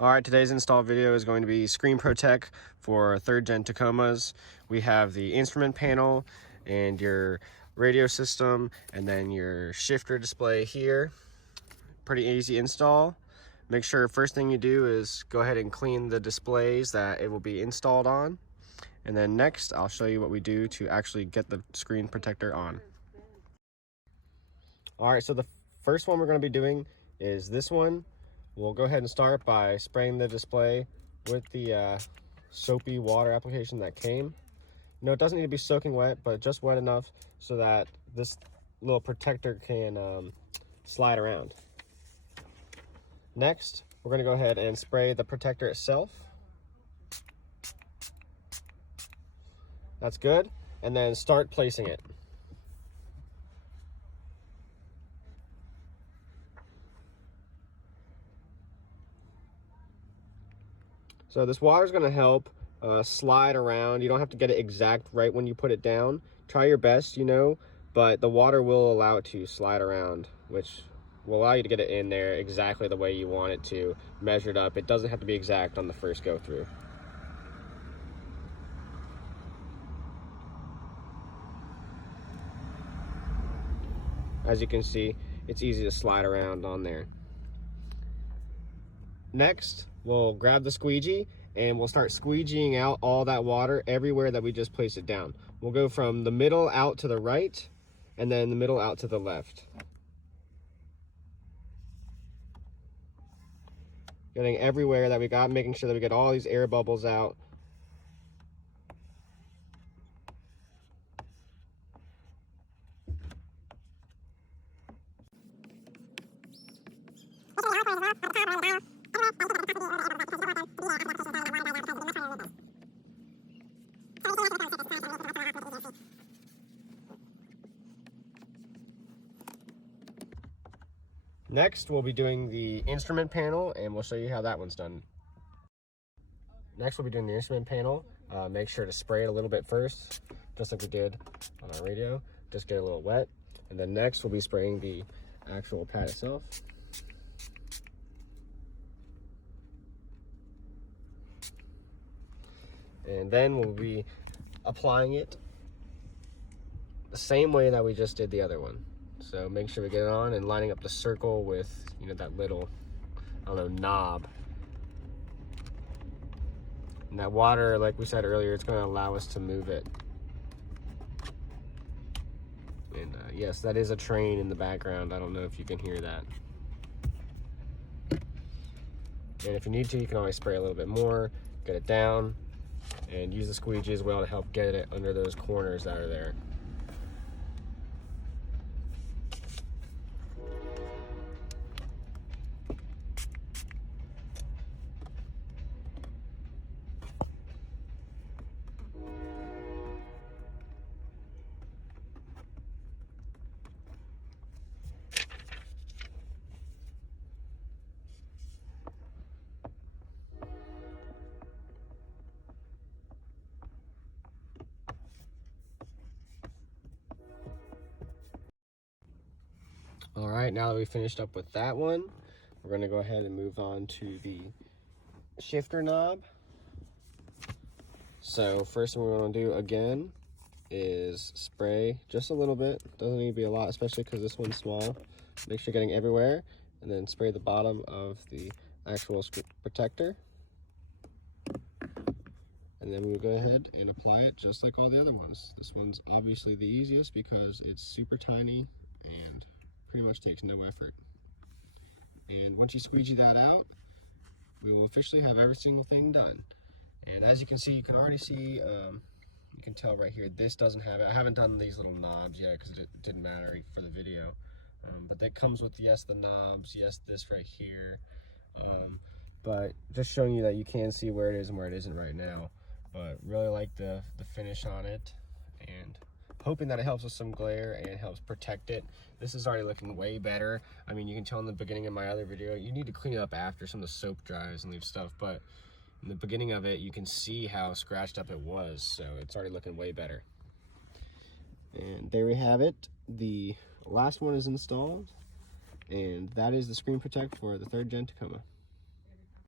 Alright, today's install video is going to be screen ProTech for 3rd Gen Tacomas. We have the instrument panel and your radio system and then your shifter display here. Pretty easy install. Make sure first thing you do is go ahead and clean the displays that it will be installed on. And then next I'll show you what we do to actually get the screen protector on. Alright, so the first one we're going to be doing is this one. We'll go ahead and start by spraying the display with the soapy water application that came. It doesn't need to be soaking wet, but just wet enough so that this little protector can slide around. Next, we're going to go ahead and spray the protector itself. That's good. And then start placing it. So this water is going to help slide around. You don't have to get it exact right when you put it down. Try your best, but the water will allow it to slide around, which will allow you to get it in there exactly the way you want it to, measured up. It doesn't have to be exact on the first go through. As you can see, it's easy to slide around on there. Next, we'll grab the squeegee and we'll start squeegeeing out all that water everywhere that we just placed it down. We'll go from the middle out to the right and then the middle out to the left. Getting everywhere that we got, making sure that we get all these air bubbles out. Next, we'll be doing the instrument panel, and we'll show you how that one's done. Next, we'll be doing the instrument panel. Make sure to spray it a little bit first, just like we did on our radio. Just get it a little wet. And then next, we'll be spraying the actual pad itself. And then we'll be applying it the same way that we just did the other one. So make sure we get it on and lining up the circle with, that little, knob. And that water, like we said earlier, it's going to allow us to move it. And yes, that is a train in the background. I don't know if you can hear that. And if you need to, you can always spray a little bit more, get it down, and use the squeegee as well to help get it under those corners that are there. All right, now that we finished up with that one, we're going to go ahead and move on to the shifter knob. So first thing we're going to do again is spray just a little bit. Doesn't need to be a lot, especially because this one's small. Make sure you're getting everywhere, and then spray the bottom of the actual protector. And then we'll go ahead and apply it just like all the other ones. This one's obviously the easiest because it's super tiny and pretty much takes no effort. And once you squeegee that out, we will officially have every single thing done. And as you can see, you can already see, you can tell right here, this doesn't have it. I haven't done these little knobs yet because it didn't matter for the video. But that comes with, yes, the knobs, yes, this right here. But just showing you that you can see where it is and where it isn't right now. But really like the finish on it, and hoping that it helps with some glare and helps protect it. This is already looking way better. I mean, you can tell in the beginning of my other video, you need to clean it up after some of the soap dries and leave stuff, but in the beginning of it, you can see how scratched up it was, so it's already looking way better. And there we have it. The last one is installed, and that is the screen protect for the 3rd Gen Tacoma.